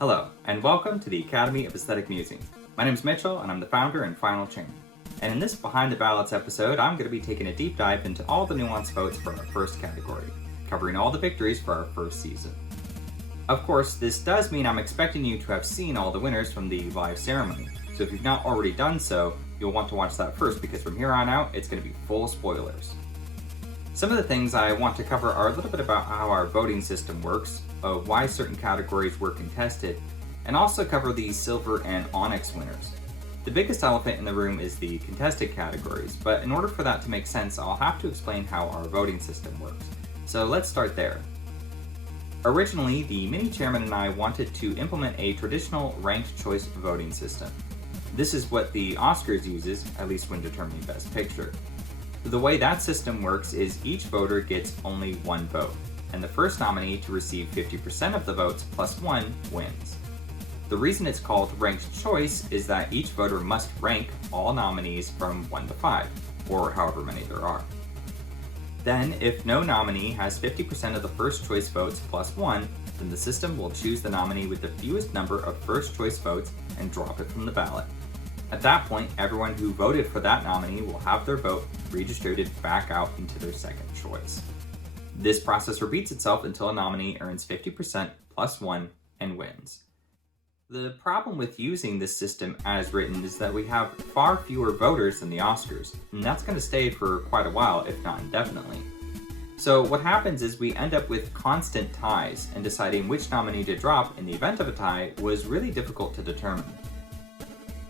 Hello, and welcome to the Academy of Aesthetic Musings. My name is Mitchell, and I'm the founder and final chairman. And in this Behind the Ballots episode, I'm going to be taking a deep dive into all the nuanced votes for our first category, covering all the victories for our first season. Of course, this does mean I'm expecting you to have seen all the winners from the live ceremony, so if you've not already done so, you'll want to watch that first because from here on out, it's going to be full spoilers. Some of the things I want to cover are a little bit about how our voting system works, why certain categories were contested, and also cover the silver and onyx winners. The biggest elephant in the room is the contested categories, but in order for that to make sense, I'll have to explain how our voting system works. So let's start there. Originally, the mini chairman and I wanted to implement a traditional ranked choice voting system. This is what the Oscars uses, at least when determining Best Picture. The way that system works is each voter gets only one vote, and the first nominee to receive 50% of the votes plus one wins. The reason it's called ranked choice is that each voter must rank all nominees from 1 to 5, or however many there are. Then, if no nominee has 50% of the first choice votes plus one, then the system will choose the nominee with the fewest number of first choice votes and drop it from the ballot. At that point, everyone who voted for that nominee will have their vote redistributed back out into their second choice. This process repeats itself until a nominee earns 50% plus one and wins. The problem with using this system as written is that we have far fewer voters than the Oscars, and that's going to stay for quite a while, if not indefinitely. So what happens is we end up with constant ties, and deciding which nominee to drop in the event of a tie was really difficult to determine.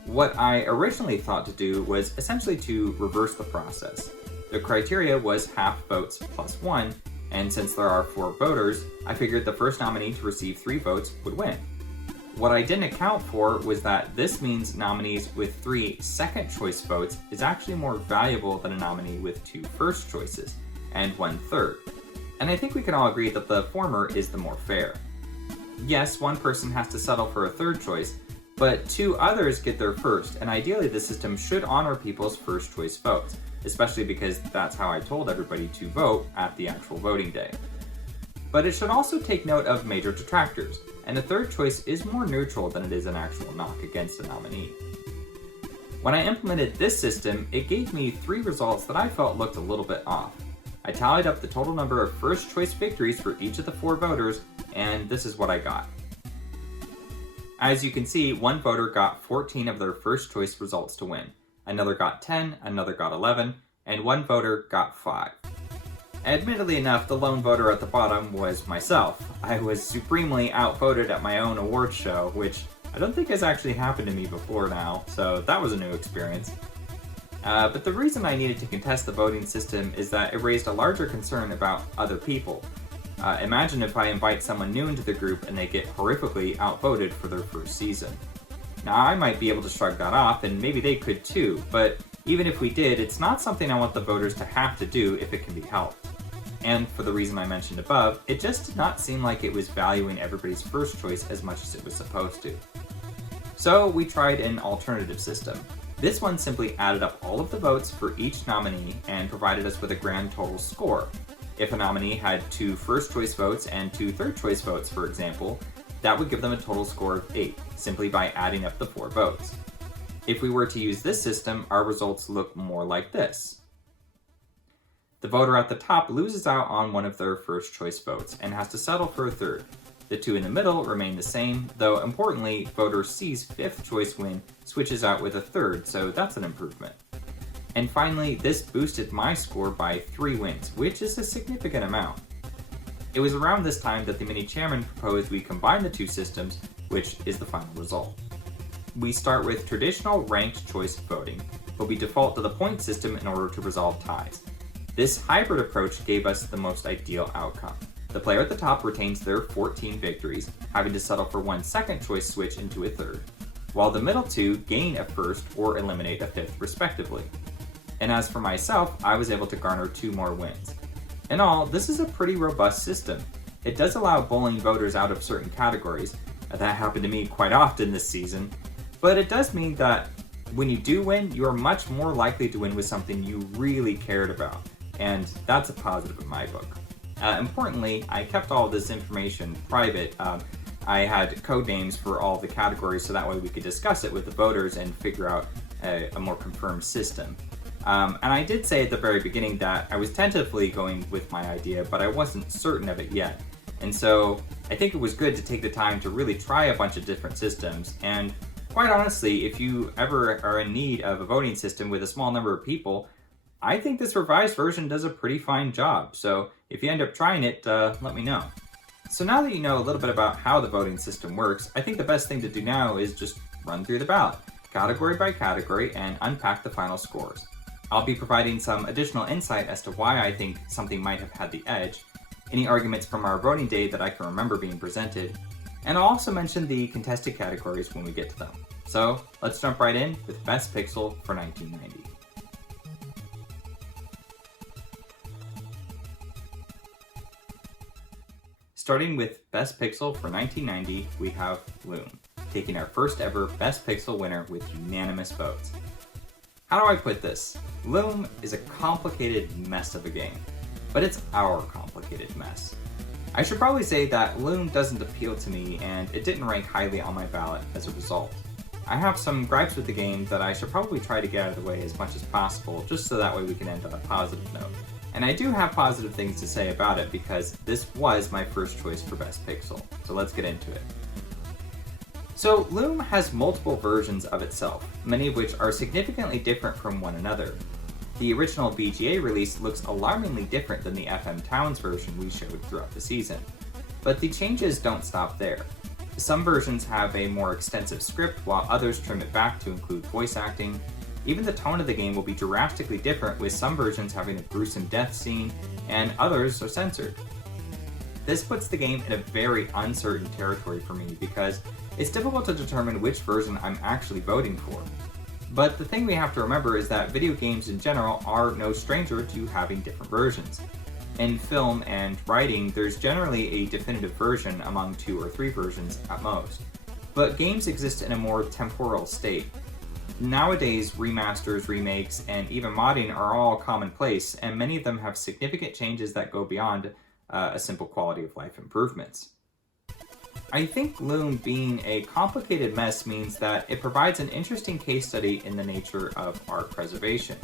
What I originally thought to do was essentially to reverse the process. The criteria was half votes plus one, and since there are 4 voters, I figured the first nominee to receive 3 votes would win. What I didn't account for was that this means nominees with 3 second choice votes is actually more valuable than a nominee with 2 first choices, and 1 third. And I think we can all agree that the former is the more fair. Yes, one person has to settle for a third choice, but 2 others get their first, and ideally the system should honor people's first choice votes, especially because that's how I told everybody to vote at the actual voting day. But it should also take note of major detractors, and a third choice is more neutral than it is an actual knock against a nominee. When I implemented this system, it gave me 3 results that I felt looked a little bit off. I tallied up the total number of first choice victories for each of the 4 voters, and this is what I got. As you can see, one voter got 14 of their first choice results to win, another got 10, another got 11, and one voter got 5. Admittedly enough, the lone voter at the bottom was myself. I was supremely outvoted at my own awards show, which I don't think has actually happened to me before now, so that was a new experience. But the reason I needed to contest the voting system is that it raised a larger concern about other people. Imagine if I invite someone new into the group and they get horrifically outvoted for their first season. Now, I might be able to shrug that off, and maybe they could too, but even if we did, it's not something I want the voters to have to do if it can be helped. And for the reason I mentioned above, it just did not seem like it was valuing everybody's first choice as much as it was supposed to. So we tried an alternative system. This one simply added up all of the votes for each nominee and provided us with a grand total score. If a nominee had 2 first choice votes and 2 third choice votes, for example, that would give them a total score of 8, simply by adding up the 4 votes. If we were to use this system, our results look more like this. The voter at the top loses out on one of their first choice votes and has to settle for a third. The 2 in the middle remain the same, though importantly, voter C's 5th choice win switches out with a third, so that's an improvement. And finally, this boosted my score by 3 wins, which is a significant amount. It was around this time that the mini chairman proposed we combine the 2 systems, which is the final result. We start with traditional ranked choice voting, but we default to the point system in order to resolve ties. This hybrid approach gave us the most ideal outcome. The player at the top retains their 14 victories, having to settle for 1 second choice switch into a third, while the middle 2 gain a first or eliminate a 5th respectively. And as for myself, I was able to garner 2 more wins. In all, this is a pretty robust system. It does allow bowling voters out of certain categories. That happened to me quite often this season. But it does mean that when you do win, you are much more likely to win with something you really cared about. And that's a positive in my book. Importantly, I kept all of this information private. I had code names for all the categories so that way we could discuss it with the voters and figure out a more confirmed system. And I did say at the very beginning that I was tentatively going with my idea, but I wasn't certain of it yet. And so I think it was good to take the time to really try a bunch of different systems. And quite honestly, if you ever are in need of a voting system with a small number of people, I think this revised version does a pretty fine job. So if you end up trying it, let me know. So now that you know a little bit about how the voting system works, I think the best thing to do now is just run through the ballot, category by category, and unpack the final scores. I'll be providing some additional insight as to why I think something might have had the edge, any arguments from our voting day that I can remember being presented, and I'll also mention the contested categories when we get to them. So let's jump right in with Best Pixel for 1990. Starting with Best Pixel for 1990, we have Loom, taking our first ever Best Pixel winner with unanimous votes. How do I put this? Loom is a complicated mess of a game, but it's our complicated mess. I should probably say that Loom doesn't appeal to me and it didn't rank highly on my ballot as a result. I have some gripes with the game that I should probably try to get out of the way as much as possible, just so that way we can end on a positive note. And I do have positive things to say about it because this was my first choice for Best Pixel, so let's get into it. So Loom has multiple versions of itself, many of which are significantly different from one another. The original VGA release looks alarmingly different than the FM Towns version we showed throughout the season. But the changes don't stop there. Some versions have a more extensive script, while others trim it back to include voice acting. Even the tone of the game will be drastically different, with some versions having a gruesome death scene, and others are censored. This puts the game in a very uncertain territory for me because it's difficult to determine which version I'm actually voting for. But the thing we have to remember is that video games in general are no stranger to having different versions. In film and writing, there's generally a definitive version among 2 or 3 versions at most. But games exist in a more temporal state. Nowadays, remasters, remakes, and even modding are all commonplace, and many of them have significant changes that go beyond a simple quality of life improvements. I think Loom being a complicated mess means that it provides an interesting case study in the nature of art preservation.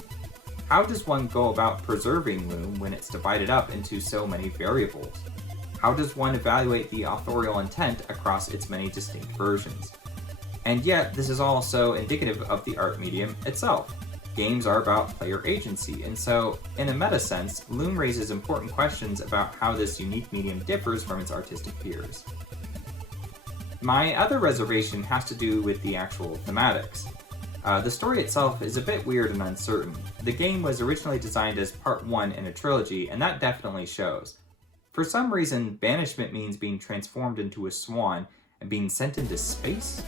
How does one go about preserving Loom when it's divided up into so many variables? How does one evaluate the authorial intent across its many distinct versions? And yet, this is also indicative of the art medium itself. Games are about player agency, and so, in a meta sense, Loom raises important questions about how this unique medium differs from its artistic peers. My other reservation has to do with the actual thematics. The story itself is a bit weird and uncertain. The game was originally designed as part 1 in a trilogy, and that definitely shows. For some reason, banishment means being transformed into a swan and being sent into space?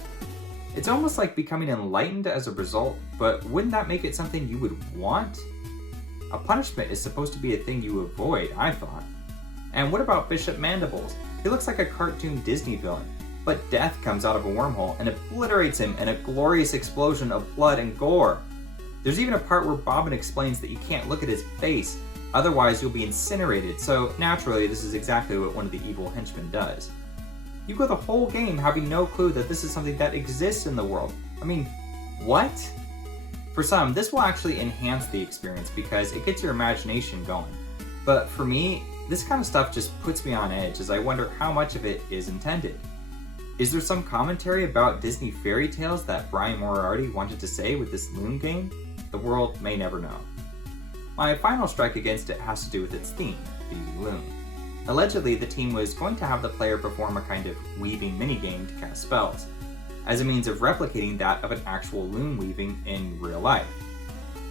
It's almost like becoming enlightened as a result, but wouldn't that make it something you would want? A punishment is supposed to be a thing you avoid, I thought. And what about Bishop Mandibles? He looks like a cartoon Disney villain, but death comes out of a wormhole and obliterates him in a glorious explosion of blood and gore. There's even a part where Bobbin explains that you can't look at his face, otherwise you'll be incinerated, so naturally this is exactly what one of the evil henchmen does. You go the whole game having no clue that this is something that exists in the world. I mean, what? For some, this will actually enhance the experience because it gets your imagination going. But for me, this kind of stuff just puts me on edge as I wonder how much of it is intended. Is there some commentary about Disney fairy tales that Brian Moriarty wanted to say with this Loom game? The world may never know. My final strike against it has to do with its theme, the Loom. Allegedly, the team was going to have the player perform a kind of weaving minigame to cast spells, as a means of replicating that of an actual loom weaving in real life.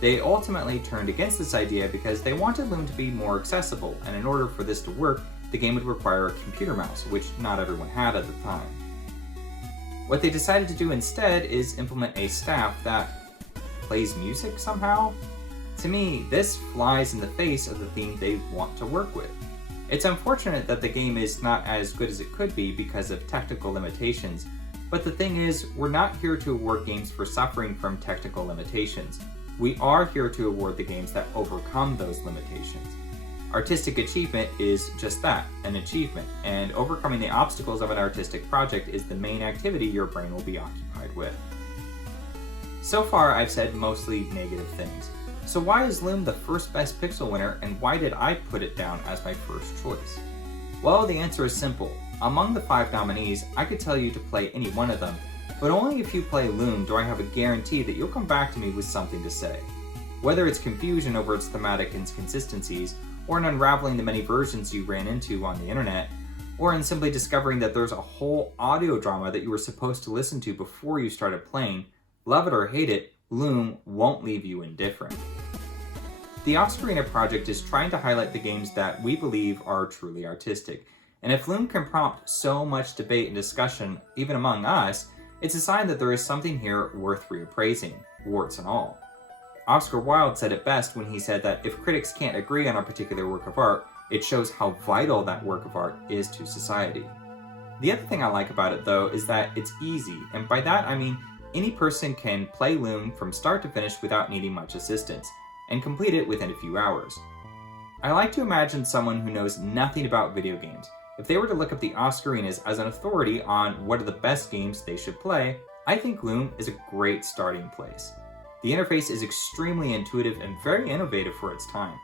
They ultimately turned against this idea because they wanted Loom to be more accessible, and in order for this to work, the game would require a computer mouse, which not everyone had at the time. What they decided to do instead is implement a staff that plays music somehow? To me, this flies in the face of the theme they want to work with. It's unfortunate that the game is not as good as it could be because of technical limitations, but the thing is, we're not here to award games for suffering from technical limitations. We are here to award the games that overcome those limitations. Artistic achievement is just that, an achievement, and overcoming the obstacles of an artistic project is the main activity your brain will be occupied with. So far, I've said mostly negative things. So why is Loom the first Best Pixel winner, and why did I put it down as my first choice? Well, the answer is simple. Among the 5 nominees, I could tell you to play any one of them, but only if you play Loom do I have a guarantee that you'll come back to me with something to say. Whether it's confusion over its thematic inconsistencies, or in unraveling the many versions you ran into on the internet, or in simply discovering that there's a whole audio drama that you were supposed to listen to before you started playing, love it or hate it, Loom won't leave you indifferent. The Oscarina project is trying to highlight the games that we believe are truly artistic, and if Loom can prompt so much debate and discussion, even among us, it's a sign that there is something here worth reappraising, warts and all. Oscar Wilde said it best when he said that if critics can't agree on a particular work of art, it shows how vital that work of art is to society. The other thing I like about it though is that it's easy, and by that I mean any person can play Loom from start to finish without needing much assistance, and complete it within a few hours. I like to imagine someone who knows nothing about video games. If they were to look up the Oscarinas as an authority on what are the best games they should play, I think Loom is a great starting place. The interface is extremely intuitive and very innovative for its time.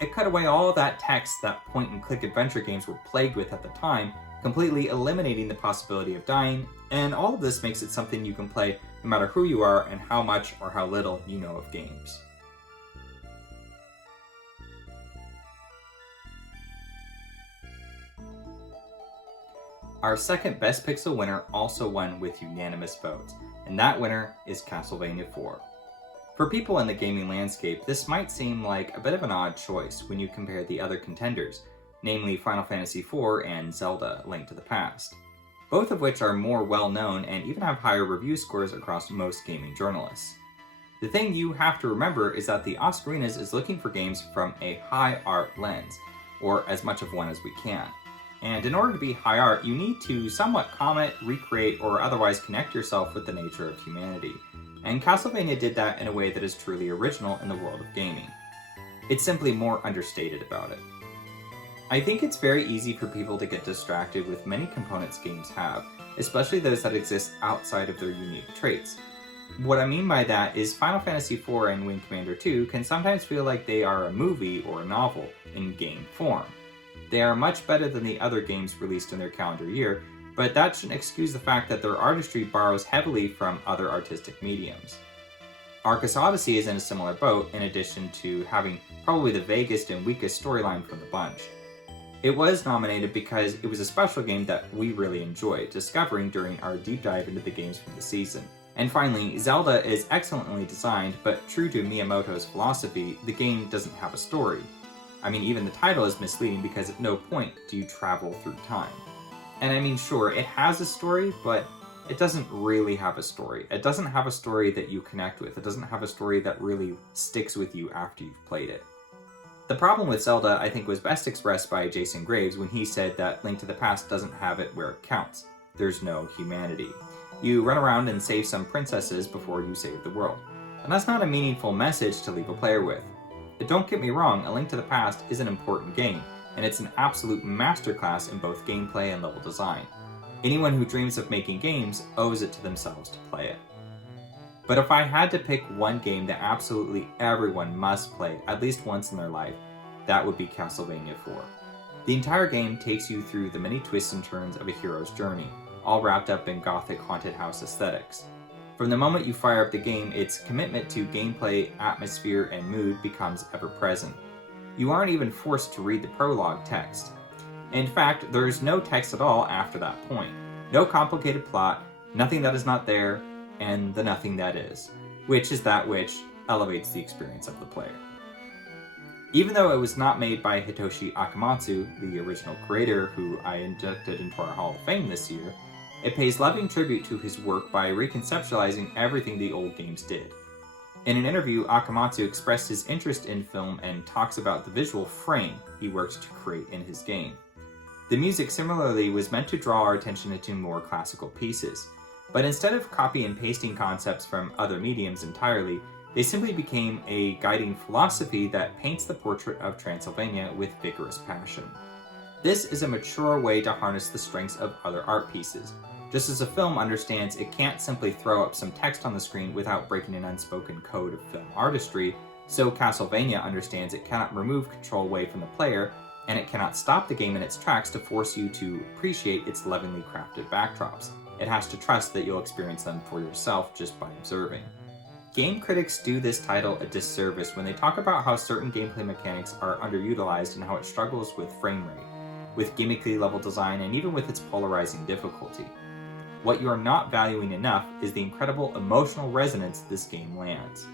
It cut away all that text that point-and-click adventure games were plagued with at the time, completely eliminating the possibility of dying, and all of this makes it something you can play no matter who you are and how much or how little you know of games. Our second Best Pixel winner also won with unanimous votes, and that winner is Castlevania 4. For people in the gaming landscape, this might seem like a bit of an odd choice when you compare the other contenders, namely Final Fantasy IV and Zelda: A Link to the Past, both of which are more well-known and even have higher review scores across most gaming journalists. The thing you have to remember is that the Oscarinas is looking for games from a high art lens, or as much of one as we can. And in order to be high art, you need to somewhat comment, recreate, or otherwise connect yourself with the nature of humanity. And Castlevania did that in a way that is truly original in the world of gaming. It's simply more understated about it. I think it's very easy for people to get distracted with many components games have, especially those that exist outside of their unique traits. What I mean by that is Final Fantasy IV and Wing Commander 2 can sometimes feel like they are a movie or a novel in game form. They are much better than the other games released in their calendar year, but that shouldn't excuse the fact that their artistry borrows heavily from other artistic mediums. Arcus Odyssey is in a similar boat, in addition to having probably the vaguest and weakest storyline from the bunch. It was nominated because it was a special game that we really enjoyed discovering during our deep dive into the games from the season. And finally, Zelda is excellently designed, but true to Miyamoto's philosophy, the game doesn't have a story. I mean, even the title is misleading because at no point do you travel through time. And I mean, sure, it has a story, but it doesn't really have a story. It doesn't have a story that you connect with. It doesn't have a story that really sticks with you after you've played it. The problem with Zelda, I think, was best expressed by Jason Graves when he said that Link to the Past doesn't have it where it counts. There's no humanity. You run around and save some princesses before you save the world. And that's not a meaningful message to leave a player with. But don't get me wrong, A Link to the Past is an important game, and it's an absolute masterclass in both gameplay and level design. Anyone who dreams of making games owes it to themselves to play it. But if I had to pick one game that absolutely everyone must play at least once in their life, that would be Castlevania 4. The entire game takes you through the many twists and turns of a hero's journey, all wrapped up in gothic haunted house aesthetics. From the moment you fire up the game, its commitment to gameplay, atmosphere, and mood becomes ever present. You aren't even forced to read the prologue text. In fact, there's no text at all after that point. No complicated plot, nothing that is not there, and the nothing that is, which is that which elevates the experience of the player. Even though it was not made by Hitoshi Akamatsu, the original creator who I inducted into our Hall of Fame this year, it pays loving tribute to his work by reconceptualizing everything the old games did. In an interview, Akamatsu expressed his interest in film and talks about the visual frame he worked to create in his game. The music similarly was meant to draw our attention into more classical pieces, but instead of copy and pasting concepts from other mediums entirely, They simply became a guiding philosophy that paints the portrait of Transylvania with vigorous passion. This is a mature way to harness the strengths of other art pieces. Just as a film understands it can't simply throw up some text on the screen without breaking an unspoken code of film artistry, so Castlevania understands it cannot remove control away from the player, and it cannot stop the game in its tracks to force you to appreciate its lovingly crafted backdrops. It has to trust that you'll experience them for yourself just by observing. Game critics do this title a disservice when they talk about how certain gameplay mechanics are underutilized and how it struggles with frame rate, with gimmicky level design, and even with its polarizing difficulty. What you are not valuing enough is the incredible emotional resonance this game lands.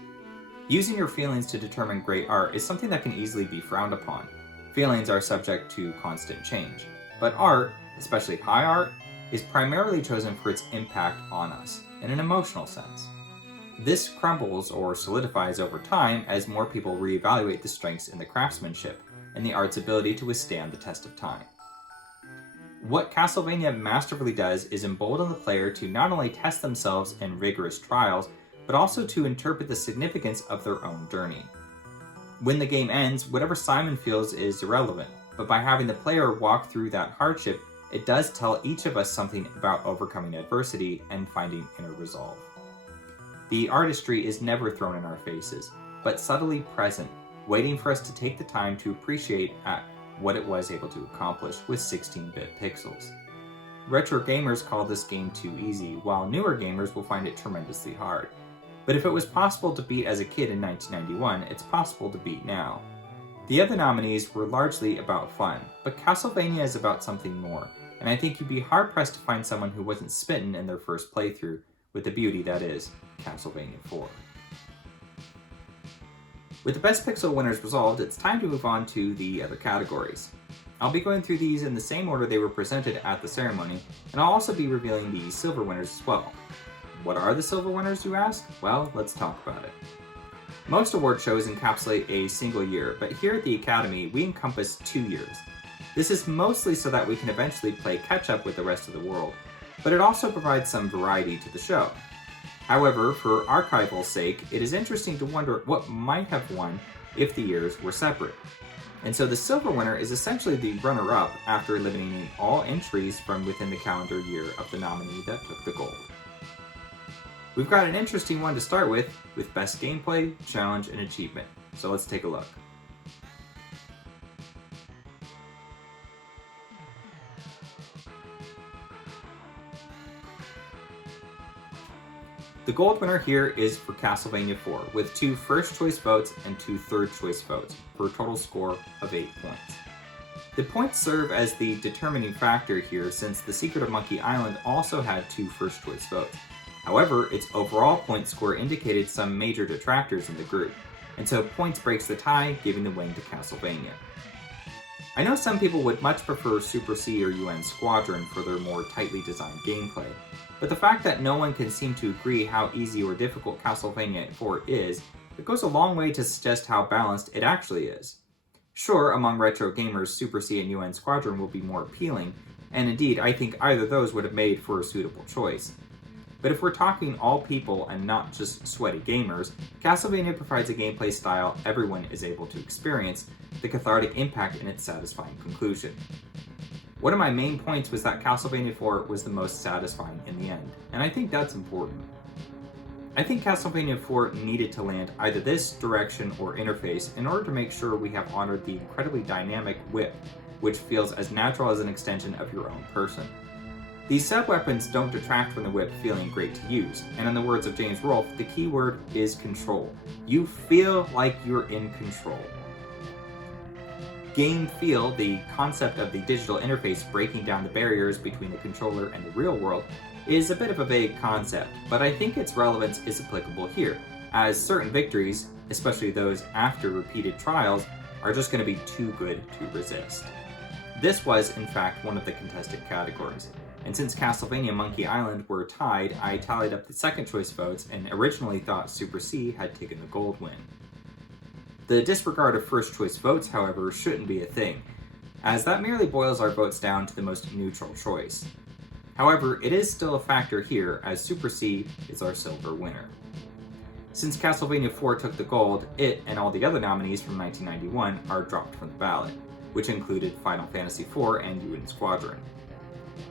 Using your feelings to determine great art is something that can easily be frowned upon. Feelings are subject to constant change, but art, especially high art, is primarily chosen for its impact on us, in an emotional sense. This crumbles or solidifies over time as more people reevaluate the strengths in the craftsmanship and the art's ability to withstand the test of time. What Castlevania masterfully does is embolden the player to not only test themselves in rigorous trials, but also to interpret the significance of their own journey. When the game ends, whatever Simon feels is irrelevant, but by having the player walk through that hardship, it does tell each of us something about overcoming adversity and finding inner resolve. The artistry is never thrown in our faces, but subtly present, waiting for us to take the time to appreciate what it was able to accomplish with 16-bit pixels. Retro gamers call this game too easy, while newer gamers will find it tremendously hard. But if it was possible to beat as a kid in 1991, it's possible to beat now. The other nominees were largely about fun, but Castlevania is about something more, and I think you'd be hard-pressed to find someone who wasn't smitten in their first playthrough with the beauty that is Castlevania 4. With the Best Pixel winners resolved, it's time to move on to the other categories. I'll be going through these in the same order they were presented at the ceremony, and I'll also be revealing the silver winners as well. What are the silver winners, you ask? Well, let's talk about it. Most award shows encapsulate a single year, but here at the Academy, we encompass 2 years. This is mostly so that we can eventually play catch-up with the rest of the world, but it also provides some variety to the show. However, for archival sake, it is interesting to wonder what might have won if the years were separate. And so the silver winner is essentially the runner-up after eliminating all entries from within the calendar year of the nominee that took the gold. We've got an interesting one to start with Best Gameplay, Challenge, and Achievement. So let's take a look. The gold winner here is for Castlevania 4, with 2 first choice votes and 2 third choice votes, for a total score of 8 points. The points serve as the determining factor here, since The Secret of Monkey Island also had 2 first choice votes. However, its overall point score indicated some major detractors in the group, and so points breaks the tie, giving the win to Castlevania. I know some people would much prefer Super C or UN Squadron for their more tightly designed gameplay, but the fact that no one can seem to agree how easy or difficult Castlevania 4 is, it goes a long way to suggest how balanced it actually is. Sure, among retro gamers, Super C and UN Squadron will be more appealing, and indeed I think either of those would have made for a suitable choice. But if we're talking all people and not just sweaty gamers, Castlevania provides a gameplay style everyone is able to experience, the cathartic impact in its satisfying conclusion. One of my main points was that Castlevania 4 was the most satisfying in the end, and I think that's important. I think Castlevania 4 needed to land either this direction or interface in order to make sure we have honored the incredibly dynamic whip, which feels as natural as an extension of your own person. These sub-weapons don't detract from the whip feeling great to use, and in the words of James Rolfe, the key word is control. You feel like you're in control. Game feel, the concept of the digital interface breaking down the barriers between the controller and the real world, is a bit of a vague concept, but I think its relevance is applicable here, as certain victories, especially those after repeated trials, are just going to be too good to resist. This was, in fact, one of the contested categories. And since Castlevania and Monkey Island were tied, I tallied up the second choice votes and originally thought Super C had taken the gold win. The disregard of first choice votes, however, shouldn't be a thing, as that merely boils our votes down to the most neutral choice. However, it is still a factor here, as Super C is our silver winner. Since Castlevania IV took the gold, it and all the other nominees from 1991 are dropped from the ballot, which included Final Fantasy IV and UN Squadron.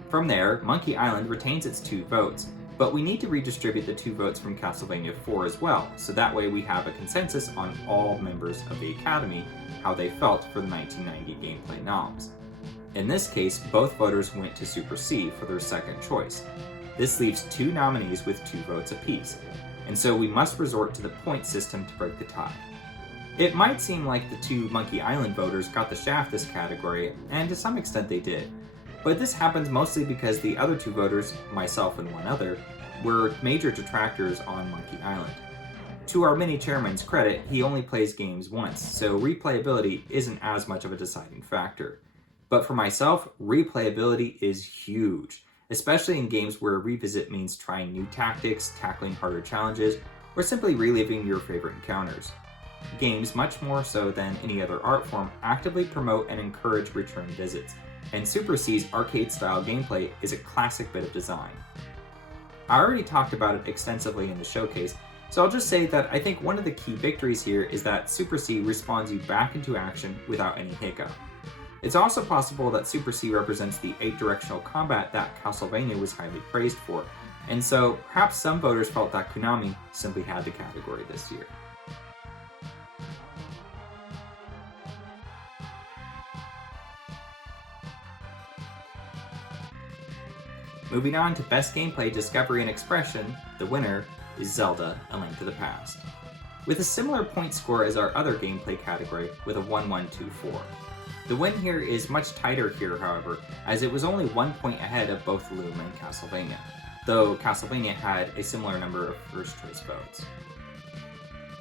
From there, Monkey Island retains its 2 votes, but we need to redistribute the 2 votes from Castlevania IV as well, so that way we have a consensus on all members of the Academy, how they felt for the 1990 gameplay noms. In this case, both voters went to Super C for their second choice. This leaves 2 nominees with 2 votes apiece, and so we must resort to the point system to break the tie. It might seem like the 2 Monkey Island voters got the shaft this category, and to some extent they did. But this happens mostly because the other 2 voters, myself and one other, were major detractors on Monkey Island. To our mini-chairman's credit, he only plays games once, so replayability isn't as much of a deciding factor. But for myself, replayability is huge, especially in games where a revisit means trying new tactics, tackling harder challenges, or simply reliving your favorite encounters. Games, much more so than any other art form, actively promote and encourage return visits, and Super C's arcade-style gameplay is a classic bit of design. I already talked about it extensively in the showcase, so I'll just say that I think one of the key victories here is that Super C respawns you back into action without any hiccup. It's also possible that Super C represents the 8-directional combat that Castlevania was highly praised for, and so perhaps some voters felt that Konami simply had the category this year. Moving on to Best Gameplay, Discovery, and Expression, the winner is Zelda: A Link to the Past, with a similar point score as our other gameplay category with a 1-1-2-4. The win here is much tighter here, however, as it was only 1 point ahead of both Loom and Castlevania, though Castlevania had a similar number of first-choice votes.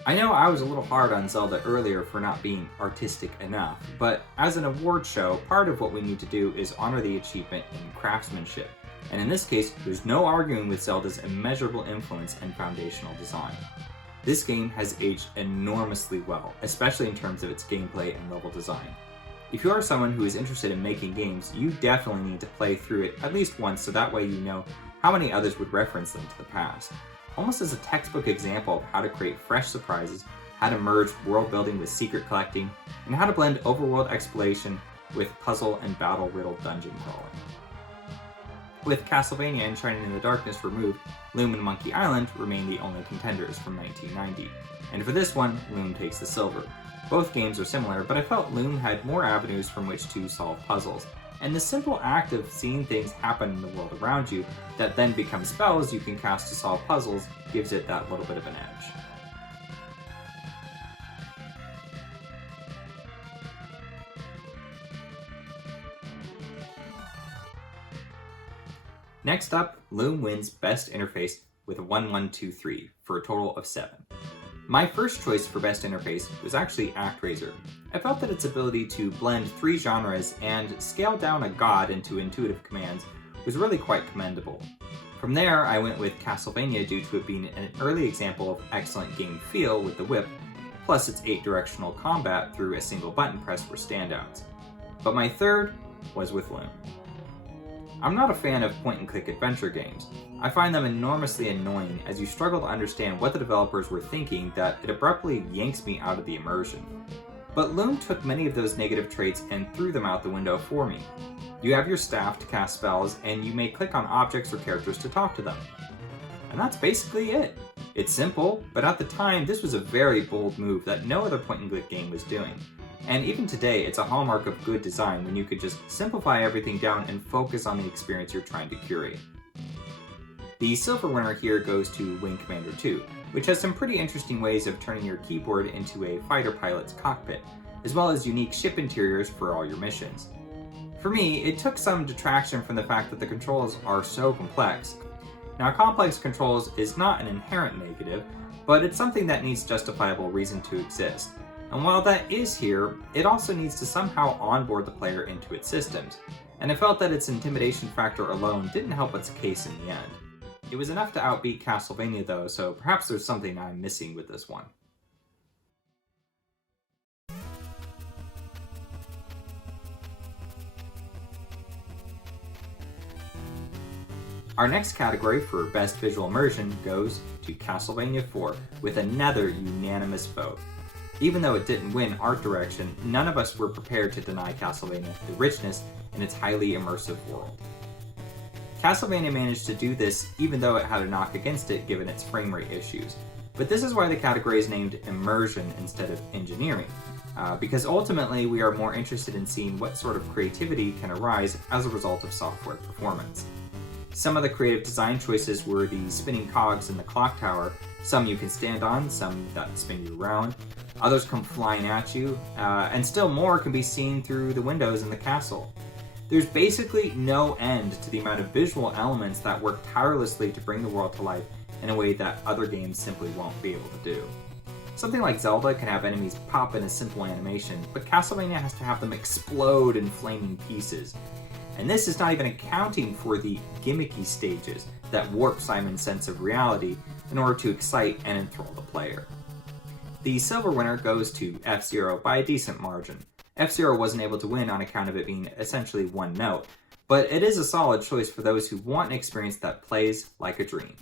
I know I was a little hard on Zelda earlier for not being artistic enough, but as an award show, part of what we need to do is honor the achievement in craftsmanship. And in this case, there's no arguing with Zelda's immeasurable influence and foundational design. This game has aged enormously well, especially in terms of its gameplay and level design. If you are someone who is interested in making games, you definitely need to play through it at least once so that way you know how many others would reference them to the past. Almost as a textbook example of how to create fresh surprises, how to merge world building with secret collecting, and how to blend overworld exploration with puzzle and battle-riddled dungeon crawling. With Castlevania and Shining in the Darkness removed, Loom and Monkey Island remain the only contenders from 1990. And for this one, Loom takes the silver. Both games are similar, but I felt Loom had more avenues from which to solve puzzles. And the simple act of seeing things happen in the world around you that then become spells you can cast to solve puzzles gives it that little bit of an edge. Next up, Loom wins Best Interface with a 1-1-2-3 for a total of 7. My first choice for Best Interface was actually ActRaiser. I felt that its ability to blend 3 genres and scale down a god into intuitive commands was really quite commendable. From there, I went with Castlevania due to it being an early example of excellent game feel with the whip, plus its 8-directional combat through a single button press were standouts. But my third was with Loom. I'm not a fan of point-and-click adventure games. I find them enormously annoying as you struggle to understand what the developers were thinking that it abruptly yanks me out of the immersion. But Loom took many of those negative traits and threw them out the window for me. You have your staff to cast spells, and you may click on objects or characters to talk to them. And that's basically it. It's simple, but at the time this was a very bold move that no other point-and-click game was doing. And even today, it's a hallmark of good design when you could just simplify everything down and focus on the experience you're trying to curate. The silver winner here goes to Wing Commander 2, which has some pretty interesting ways of turning your keyboard into a fighter pilot's cockpit, as well as unique ship interiors for all your missions. For me, it took some detraction from the fact that the controls are so complex. Now, complex controls is not an inherent negative, but it's something that needs justifiable reason to exist. And while that is here, it also needs to somehow onboard the player into its systems, and I felt that its intimidation factor alone didn't help its case in the end. It was enough to outbeat Castlevania though, so perhaps there's something I'm missing with this one. Our next category for Best Visual Immersion goes to Castlevania IV with another unanimous vote. Even though it didn't win art direction, none of us were prepared to deny Castlevania the richness in its highly immersive world. Castlevania managed to do this even though it had a knock against it given its frame rate issues. But this is why the category is named immersion instead of engineering, because ultimately we are more interested in seeing what sort of creativity can arise as a result of software performance. Some of the creative design choices were the spinning cogs in the clock tower. Some you can stand on, some that spin you around, others come flying at you, and still more can be seen through the windows in the castle. There's basically no end to the amount of visual elements that work tirelessly to bring the world to life in a way that other games simply won't be able to do. Something like Zelda can have enemies pop in a simple animation, but Castlevania has to have them explode in flaming pieces. And this is not even accounting for the gimmicky stages that warp Simon's sense of reality in order to excite and enthrall the player. The silver winner goes to F-Zero by a decent margin. F-Zero wasn't able to win on account of it being essentially one note, but it is a solid choice for those who want an experience that plays like a dream.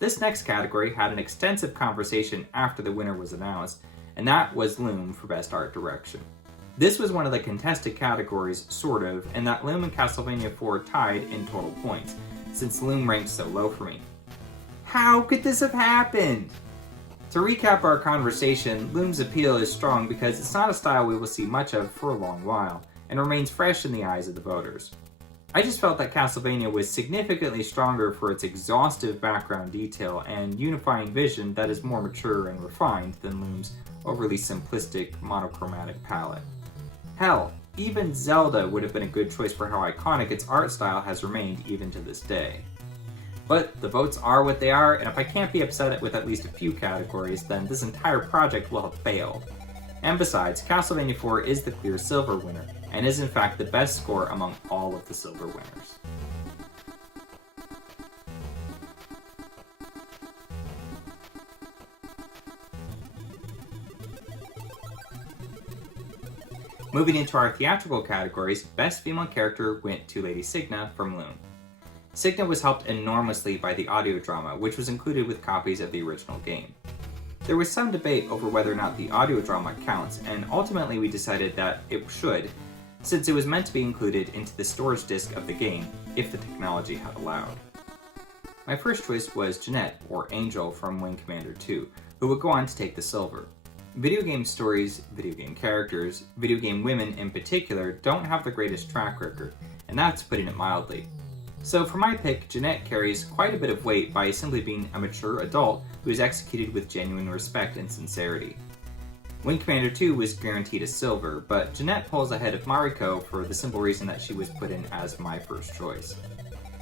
This next category had an extensive conversation after the winner was announced, and that was Loom for Best Art Direction. This was one of the contested categories, sort of, and that Loom and Castlevania IV tied in total points, since Loom ranked so low for me. How could this have happened? To recap our conversation, Loom's appeal is strong because it's not a style we will see much of for a long while, and remains fresh in the eyes of the voters. I just felt that Castlevania was significantly stronger for its exhaustive background detail and unifying vision that is more mature and refined than Loom's overly simplistic monochromatic palette. Hell, even Zelda would have been a good choice for how iconic its art style has remained even to this day. But the votes are what they are, and if I can't be upset with at least a few categories, then this entire project will have failed. And besides, Castlevania IV is the clear silver winner, and is in fact the best score among all of the silver winners. Moving into our theatrical categories, Best Female Character went to Lady Signa from Loom. Signa was helped enormously by the audio drama, which was included with copies of the original game. There was some debate over whether or not the audio drama counts, and ultimately we decided that it should, since it was meant to be included into the storage disc of the game, if the technology had allowed. My first choice was Jeanette, or Angel, from Wing Commander 2, who would go on to take the silver. Video game stories, video game characters, video game women in particular don't have the greatest track record, and that's putting it mildly. So for my pick, Jeanette carries quite a bit of weight by simply being a mature adult who is executed with genuine respect and sincerity. Wing Commander 2 was guaranteed a silver, but Jeanette pulls ahead of Mariko for the simple reason that she was put in as my first choice.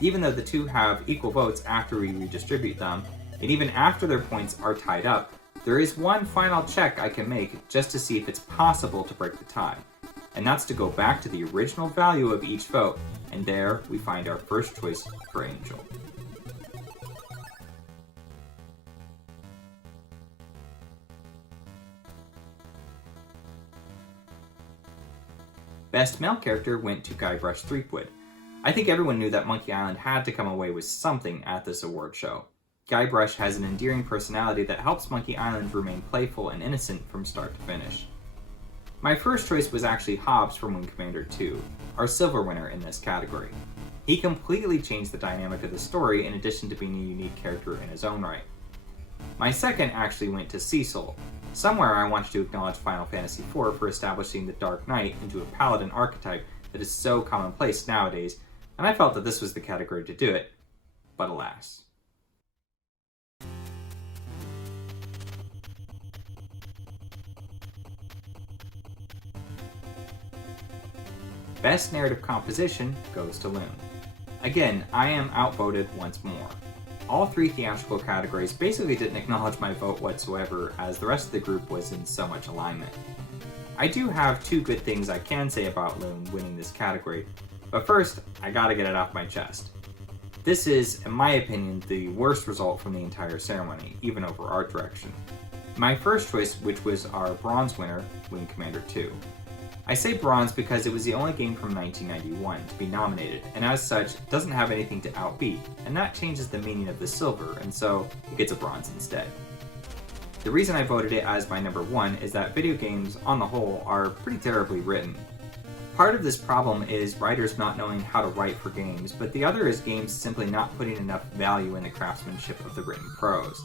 Even though the two have equal votes after we redistribute them, and even after their points are tied up, there is one final check I can make just to see if it's possible to break the tie, and that's to go back to the original value of each vote, and there we find our first choice for Angel. Best Male Character went to Guybrush Threepwood. I think everyone knew that Monkey Island had to come away with something at this award show. Guybrush has an endearing personality that helps Monkey Island remain playful and innocent from start to finish. My first choice was actually Hobbs from Wing Commander 2, our silver winner in this category. He completely changed the dynamic of the story in addition to being a unique character in his own right. My second actually went to Cecil. Somewhere I wanted to acknowledge Final Fantasy IV for establishing the Dark Knight into a paladin archetype that is so commonplace nowadays, and I felt that this was the category to do it, but alas. Best Narrative Composition goes to Loom. Again, I am outvoted once more. All three theatrical categories basically didn't acknowledge my vote whatsoever, as the rest of the group was in so much alignment. I do have two good things I can say about Loom winning this category, but first, I gotta get it off my chest. This is, in my opinion, the worst result from the entire ceremony, even over art direction. My first choice, which was our bronze winner, Wing Commander 2. I say bronze because it was the only game from 1991 to be nominated, and as such, doesn't have anything to outbeat, and that changes the meaning of the silver, and so it gets a bronze instead. The reason I voted it as my number 1 is that video games, on the whole, are pretty terribly written. Part of this problem is writers not knowing how to write for games, but the other is games simply not putting enough value in the craftsmanship of the written prose.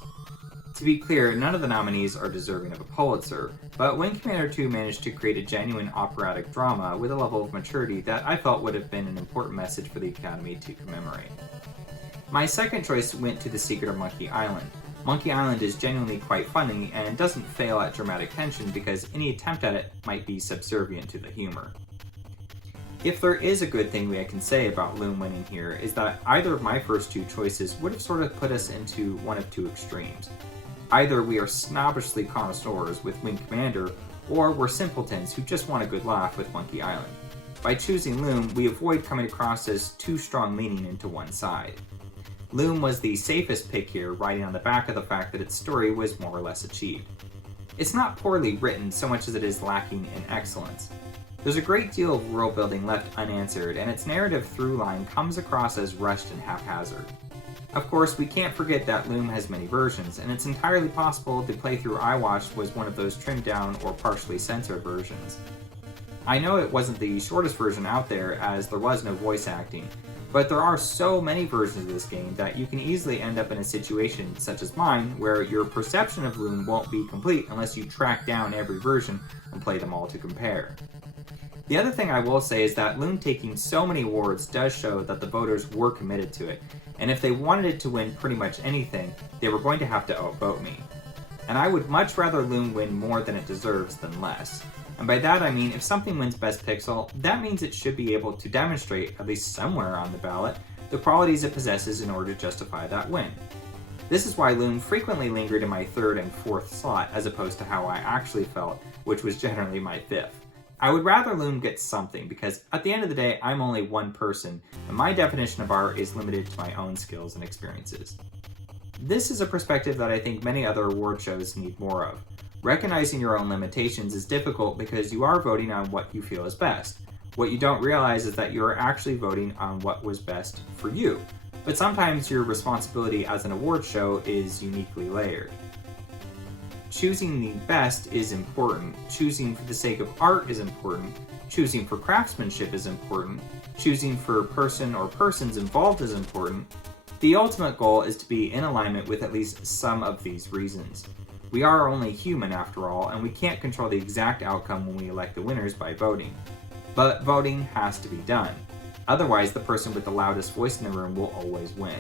To be clear, none of the nominees are deserving of a Pulitzer, but Wing Commander 2 managed to create a genuine operatic drama with a level of maturity that I felt would have been an important message for the Academy to commemorate. My second choice went to The Secret of Monkey Island. Monkey Island is genuinely quite funny and doesn't fail at dramatic tension because any attempt at it might be subservient to the humor. If there is a good thing I can say about Loom winning here is that either of my first two choices would have sort of put us into one of two extremes. Either we are snobbishly connoisseurs with Wing Commander, or we're simpletons who just want a good laugh with Monkey Island. By choosing Loom, we avoid coming across as too strong leaning into one side. Loom was the safest pick here, riding on the back of the fact that its story was more or less achieved. It's not poorly written so much as it is lacking in excellence. There's a great deal of world building left unanswered, and its narrative through line comes across as rushed and haphazard. Of course, we can't forget that Loom has many versions, and it's entirely possible the playthrough I watched was one of those trimmed down or partially censored versions. I know it wasn't the shortest version out there, as there was no voice acting, but there are so many versions of this game that you can easily end up in a situation such as mine, where your perception of Loom won't be complete unless you track down every version and play them all to compare. The other thing I will say is that Loom taking so many awards does show that the voters were committed to it, and if they wanted it to win pretty much anything, they were going to have to outvote me. And I would much rather Loom win more than it deserves than less. And by that I mean, if something wins Best Pixel, that means it should be able to demonstrate, at least somewhere on the ballot, the qualities it possesses in order to justify that win. This is why Loom frequently lingered in my third and fourth slot, as opposed to how I actually felt, which was generally my fifth. I would rather Loom get something, because at the end of the day, I'm only one person, and my definition of art is limited to my own skills and experiences. This is a perspective that I think many other award shows need more of. Recognizing your own limitations is difficult because you are voting on what you feel is best. What you don't realize is that you are actually voting on what was best for you. But sometimes your responsibility as an award show is uniquely layered. Choosing the best is important. Choosing for the sake of art is important. Choosing for craftsmanship is important. Choosing for person or persons involved is important. The ultimate goal is to be in alignment with at least some of these reasons. We are only human after all, and we can't control the exact outcome when we elect the winners by voting. But voting has to be done. Otherwise, the person with the loudest voice in the room will always win.